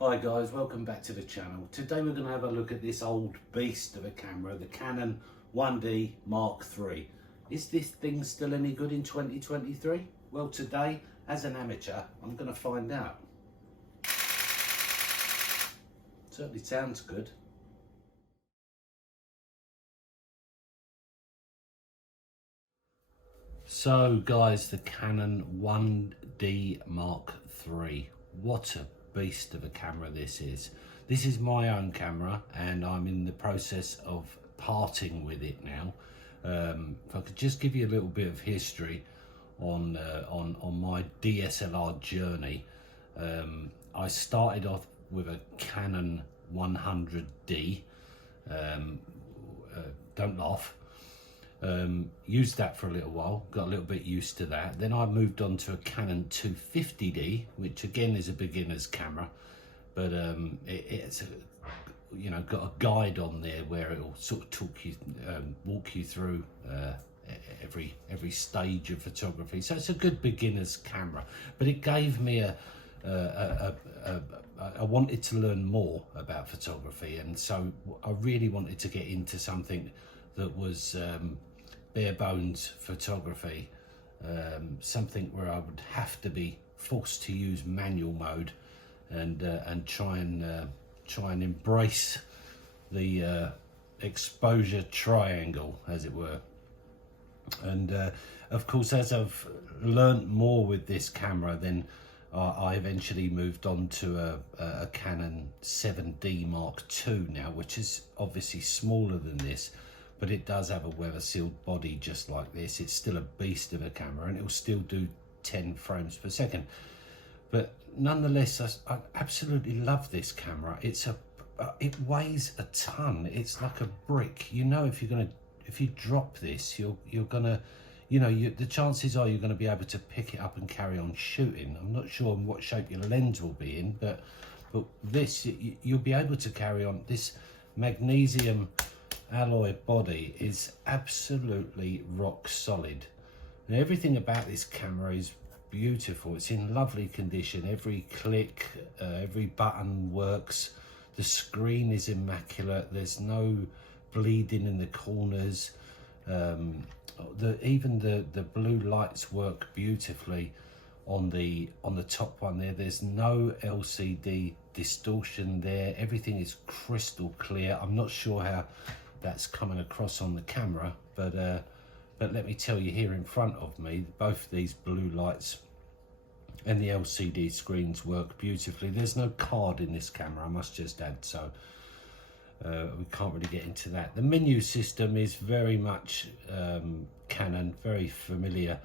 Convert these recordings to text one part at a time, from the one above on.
Hi guys, welcome back to the channel. Today we're going to have a look at this old beast of a camera, the Canon 1D Mark III. Is this thing still any good in 2023? Well, today, as an amateur, I'm going to find out. Certainly sounds good. So guys, the Canon 1D Mark III. What a beast of a camera this is. This is my own camera and I'm in the process of parting with it now. If I could just give you a little bit of history on my DSLR journey. I started off with a Canon 100D. Don't laugh. Used that for a little while, got a little bit used to that. Then I moved on to a Canon 250D, which again is a beginner's camera, but it's got a guide on there where it'll sort of walk you through every stage of photography. So it's a good beginner's camera, but it gave me I wanted to learn more about photography, and so I really wanted to get into something that was bare bones photography, something where I would have to be forced to use manual mode and try and embrace the exposure triangle, as it were. And of course, as I've learnt more with this camera, then I eventually moved on to a Canon 7D Mark II now, which is obviously smaller than this, but it does have a weather sealed body just like this. It's still a beast of a camera and it will still do 10 frames per second. But nonetheless, I absolutely love this camera. It weighs a ton. It's like a brick. You know, if you drop this, you're gonna, the chances are you're gonna be able to pick it up and carry on shooting. I'm not sure in what shape your lens will be in, but this, you'll be able to carry on. This magnesium alloy body is absolutely rock solid. And everything about this camera is beautiful. It's in lovely condition. Every click, every button works. The screen is immaculate. There's no bleeding in the corners. Even the blue lights work beautifully on the top one there. There's no LCD distortion there. Everything is crystal clear. I'm not sure how that's coming across on the camera, but let me tell you, here in front of me, both these blue lights and the LCD screens work beautifully. There's no card in this camera, I must just add, so we can't really get into that. The menu system is very much Canon, very familiar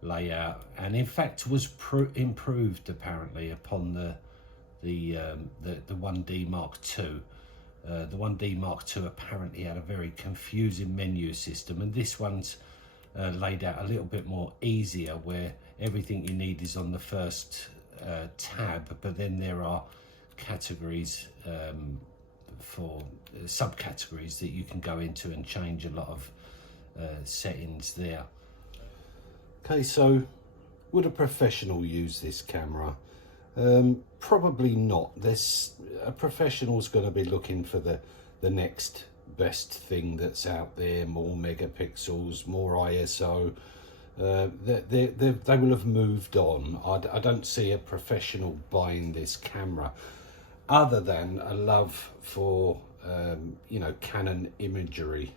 layout, and in fact was improved apparently upon the 1D Mark II. The 1D Mark II apparently had a very confusing menu system, and this one's laid out a little bit more easier, where everything you need is on the first tab, but then there are categories for subcategories that you can go into and change a lot of settings there. Okay, so would a professional use this camera? Probably not. A professional's going to be looking for the next best thing that's out there, more megapixels, more ISO. They will have moved on. I don't see a professional buying this camera, other than a love for Canon imagery.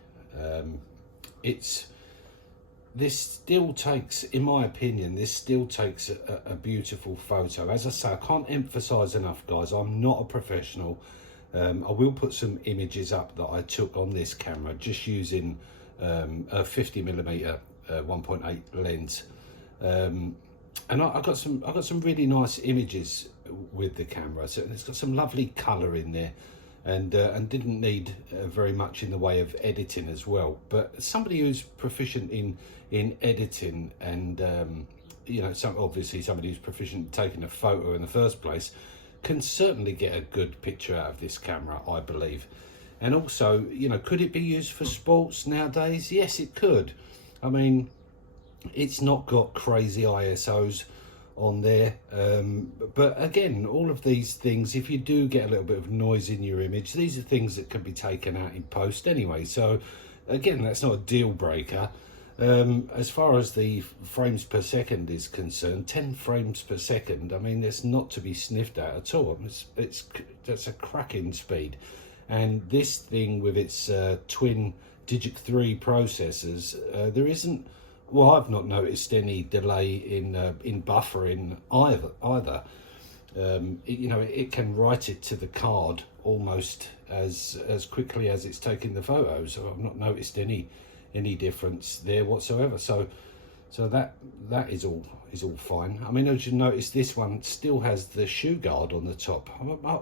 This still takes, in my opinion, a beautiful photo. As I say, I can't emphasize enough, guys, I'm not a professional. I will put some images up that I took on this camera, just using a 50mm 1.8 lens, and I got some really nice images with the camera. So it's got some lovely color in there, and didn't need very much in the way of editing as well. But somebody who's proficient in editing, and obviously somebody who's proficient in taking a photo in the first place, can certainly get a good picture out of this camera, I believe. And also, could it be used for sports nowadays? Yes, it could. I mean, it's not got crazy ISOs on there. But again, all of these things, if you do get a little bit of noise in your image, these are things that can be taken out in post anyway. So again, that's not a deal breaker. As far as the frames per second is concerned, 10 frames per second, I mean, it's not to be sniffed at all. That's a cracking speed. And this thing with its twin Digit 3 processors, there isn't, well, I've not noticed any delay in buffering either. You know, it can write it to the card almost as quickly as it's taking the photos. So I've not noticed any difference there whatsoever. So that is all fine. I mean, as you notice, this one still has the shoe guard on the top.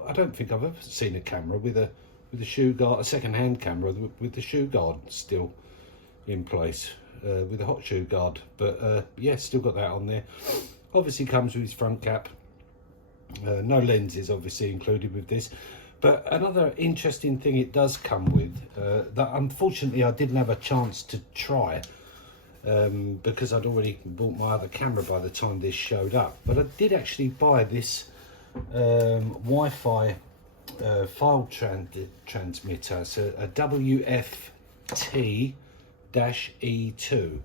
I don't think I've ever seen a camera with a shoe guard, a second-hand camera with the shoe guard still in place, with a hot shoe guard. But yeah, still got that on there. Obviously comes with its front cap. No lenses obviously included with this. But another interesting thing it does come with, that unfortunately I didn't have a chance to try, because I'd already bought my other camera by the time this showed up. But I did actually buy this Wi-Fi file transmitter, so a WFT-E2.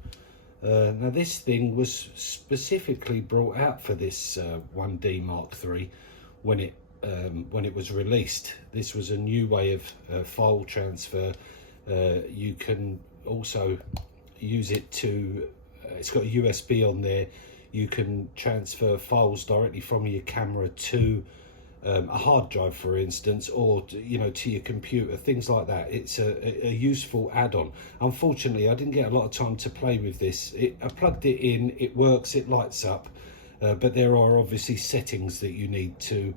Now this thing was specifically brought out for this 1D Mark III when it was released. This was a new way of file transfer. You can also use it to, it's got a USB on there. You can transfer files directly from your camera to a hard drive, for instance, or to your computer, things like that. It's a useful add-on. Unfortunately, I didn't get a lot of time to play with this. I plugged it in, it works, it lights up, but there are obviously settings that you need to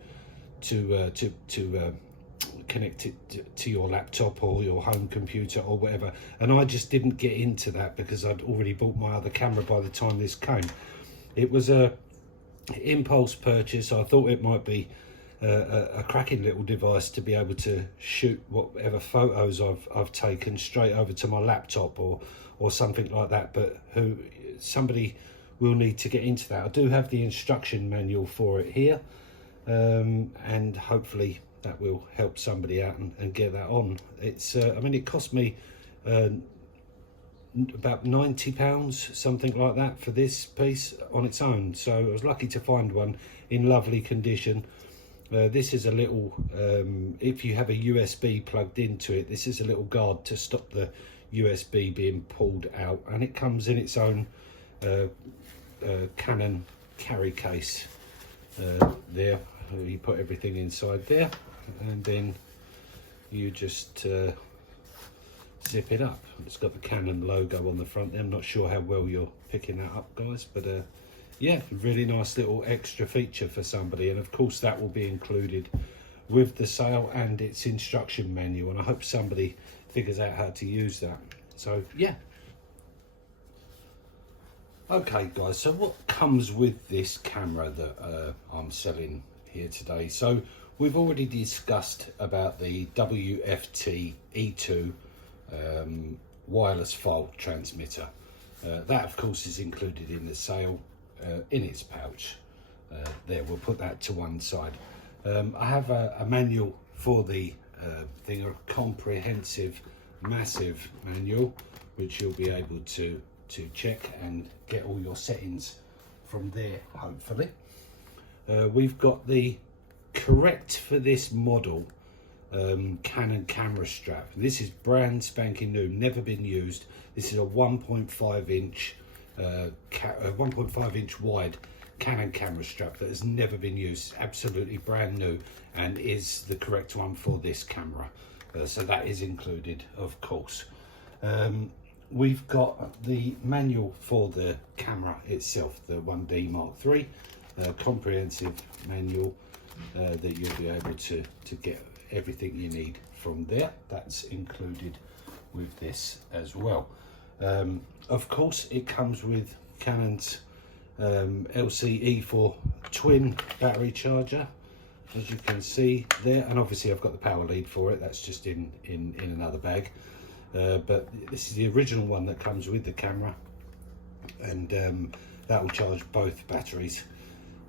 connect it to your laptop or your home computer or whatever, and I just didn't get into that because I'd already bought my other camera by the time this came. It was a impulse purchase. I thought it might be a cracking little device to be able to shoot whatever photos I've taken straight over to my laptop or something like that, but somebody will need to get into that. I do have the instruction manual for it here, and hopefully that will help somebody out and get that on. It's I mean, it cost me about £90, something like that, for this piece on its own, so I was lucky to find one in lovely condition. This is a little, if you have a USB plugged into it, this is a little guard to stop the USB being pulled out, and it comes in its own Canon carry case there. You put everything inside there, and then you just zip it up. It's got the Canon logo on the front there. I'm not sure how well you're picking that up, guys, but yeah, really nice little extra feature for somebody, and of course that will be included with the sale and its instruction manual, and I hope somebody figures out how to use that. So yeah. Okay guys, so what comes with this camera that I'm selling here today? So we've already discussed about the WFT-E2 wireless file transmitter. That of course is included in the sale in its pouch. There, we'll put that to one side. I have a manual for the thing, a comprehensive, massive manual, which you'll be able to check and get all your settings from there, hopefully. We've got the correct for this model Canon camera strap. This is brand spanking new, never been used. This is a 1.5 inch 1.5 inch wide Canon camera strap that has never been used, absolutely brand new, and is the correct one for this camera. So that is included, of course. We've got the manual for the camera itself, the 1D Mark III, comprehensive manual that you'll be able to get everything you need from there. That's included with this as well. Of course, it comes with Canon's LCE4 twin battery charger, as you can see there, and obviously I've got the power lead for it. That's just in another bag, but this is the original one that comes with the camera, and that will charge both batteries.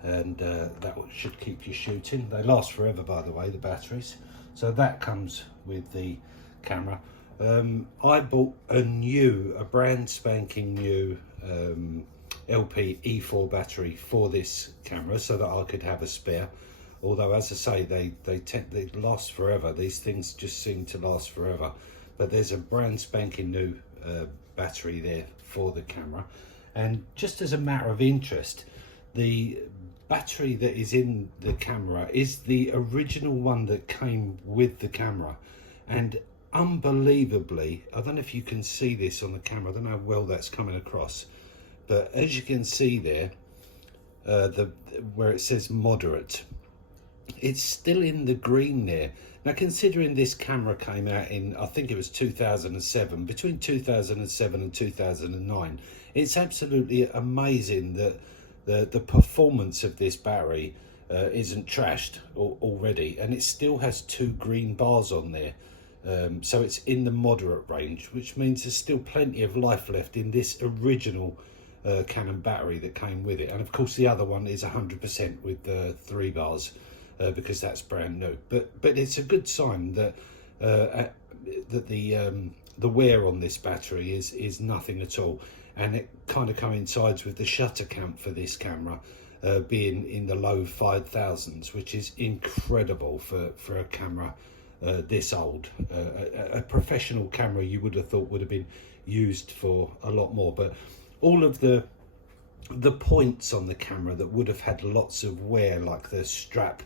and that should keep you shooting. They last forever, by the way, the batteries. So that comes with the camera. I bought a brand spanking new LP E4 battery for this camera so that I could have a spare. Although, as I say, they last forever. These things just seem to last forever. But there's a brand spanking new battery there for the camera. And just as a matter of interest, the battery that is in the camera is the original one that came with the camera. And unbelievably, I don't know if you can see this on the camera, I don't know how well that's coming across, but as you can see there, where it says moderate, it's still in the green there. Now, considering this camera came out in, I think it was 2007, between 2007 and 2009, it's absolutely amazing that the performance of this battery isn't trashed already, and it still has 2 green bars on there. So it's in the moderate range, which means there's still plenty of life left in this original Canon battery that came with it. And of course the other one is 100% with 3 bars because that's brand new. But it's a good sign that the wear on this battery is nothing at all, and it kind of coincides with the shutter count for this camera being in the low 5,000s, which is incredible for a camera this old. A professional camera you would have thought would have been used for a lot more, but all of the points on the camera that would have had lots of wear, like the strap,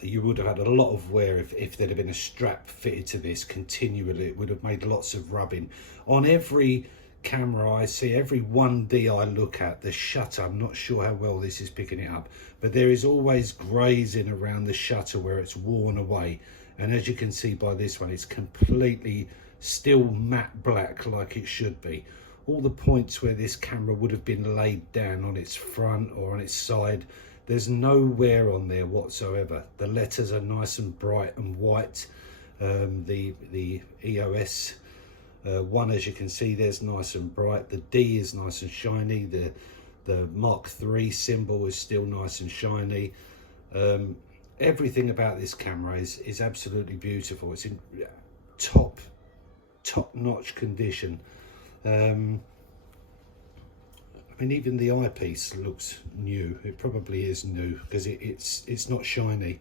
you would have had a lot of wear if there'd have been a strap fitted to this continually. It would have made lots of rubbing. On every camera I see, every 1D I look at, the shutter, I'm not sure how well this is picking it up, but there is always grazing around the shutter where it's worn away. And as you can see by this one, it's completely still matte black like it should be. All the points where this camera would have been laid down on its front or on its side, there's no wear on there whatsoever. The letters are nice and bright and white. The EOS one, as you can see, there's nice and bright. The D is nice and shiny. The Mark III symbol is still nice and shiny. Everything about this camera is absolutely beautiful. It's in top-notch condition. I mean, even the eyepiece looks new. It probably is new because it's not shiny.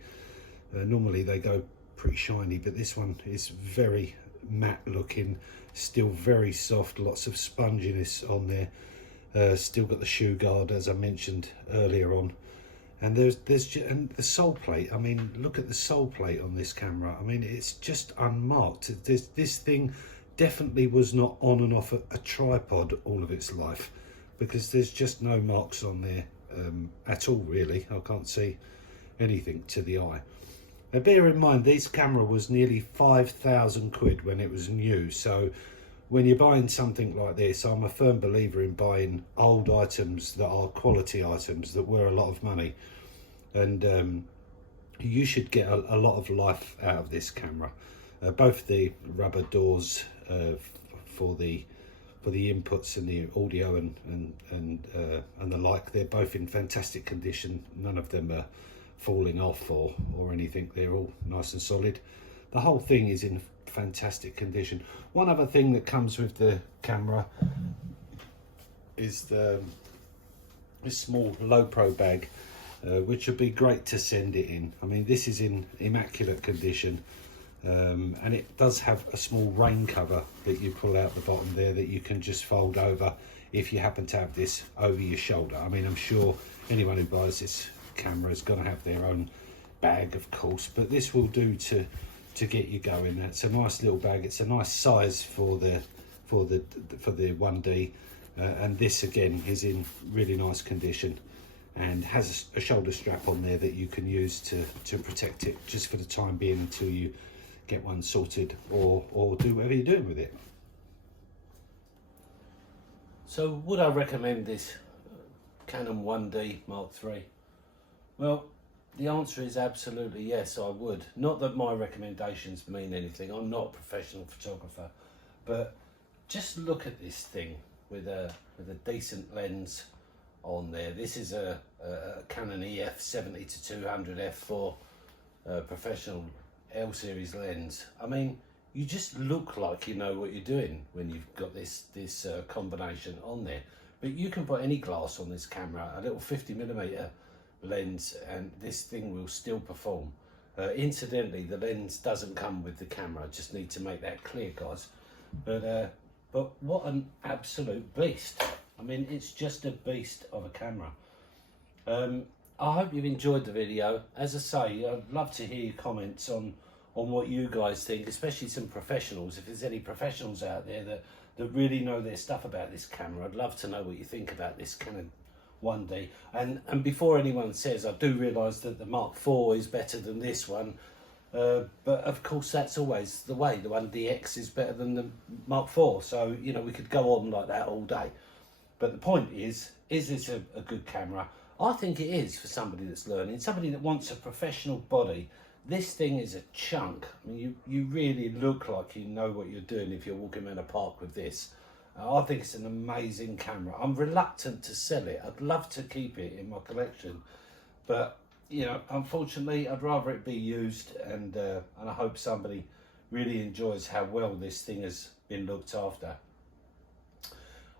Normally they go pretty shiny, but this one is very matte looking, still very soft, lots of sponginess on there. Still got the shoe guard, as I mentioned earlier on. And and the sole plate. I mean, look at the sole plate on this camera. I mean, it's just unmarked. This thing definitely was not on and off a tripod all of its life, because there's just no marks on there at all, really. I can't see anything to the eye. Now, bear in mind, this camera was nearly 5,000 quid when it was new. So when you're buying something like this, I'm a firm believer in buying old items that are quality items that were a lot of money. And you should get a lot of life out of this camera. Both the rubber doors for the inputs and the audio and the like, they're both in fantastic condition. None of them are falling off or anything. They're all nice and solid. The whole thing is in fantastic condition. One other thing that comes with the camera is this small low pro bag, which would be great to send it in. I mean, this is in immaculate condition. And it does have a small rain cover that you pull out the bottom there that you can just fold over if you happen to have this over your shoulder. I mean, I'm sure anyone who buys this camera is going to have their own bag, of course, but this will do to get you going. It's a nice little bag. It's a nice size for the 1D, and this again is in really nice condition and has a shoulder strap on there that you can use to protect it just for the time being until you get one sorted or do whatever you're doing with it. So would I recommend this Canon 1D Mark III? Well, the answer is absolutely yes, I would. Not that my recommendations mean anything. I'm not a professional photographer, but just look at this thing with a decent lens on there. This is a Canon EF 70-200 f4 professional L series lens. I mean, you just look like you know what you're doing when you've got this combination on there. But you can put any glass on this camera, a little 50mm lens, and this thing will still perform. Incidentally, the lens doesn't come with the camera. I just need to make that clear, guys. But what an absolute beast. I mean, it's just a beast of a camera. I hope you've enjoyed the video. As I say, I'd love to hear your comments on what you guys think, especially some professionals. If there's any professionals out there that really know their stuff about this camera, I'd love to know what you think about this Canon 1D. And before anyone says, I do realise that the Mark IV is better than this one, but of course that's always the way. The 1DX is better than the Mark IV, so you know, we could go on like that all day. But the point is this a good camera? I think it is for somebody that's learning, somebody that wants a professional body. This thing is a chunk. I mean, you really look like you know what you're doing if you're walking around a park with this. I think it's an amazing camera. I'm reluctant to sell it. I'd love to keep it in my collection, but you know, unfortunately, I'd rather it be used, and I hope somebody really enjoys how well this thing has been looked after.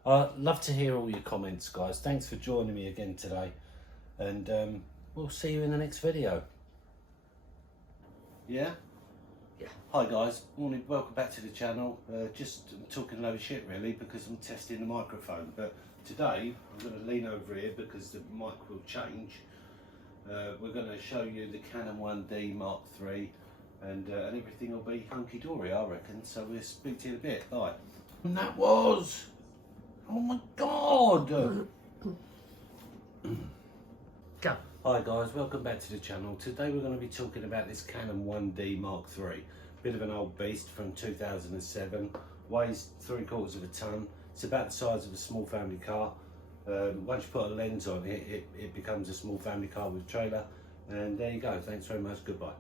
I'd love to hear all your comments, guys. Thanks for joining me again today, and we'll see you in the next video. Yeah? Yeah. Hi guys, morning, welcome back to the channel. Just talking a load of shit really, because I'm testing the microphone, but today I'm going to lean over here because the mic will change. We're going to show you the Canon 1D Mark III, and everything will be hunky-dory, I reckon, so we'll speak to you in a bit. Bye. And that was... oh my god! Go. Hi guys, welcome back to the channel. Today we're going to be talking about this Canon 1D Mark III. Bit of an old beast from 2007, weighs 3/4 of a ton. It's about the size of a small family car. Once you put a lens on it, it becomes a small family car with a trailer. And there you go, thanks very much, goodbye.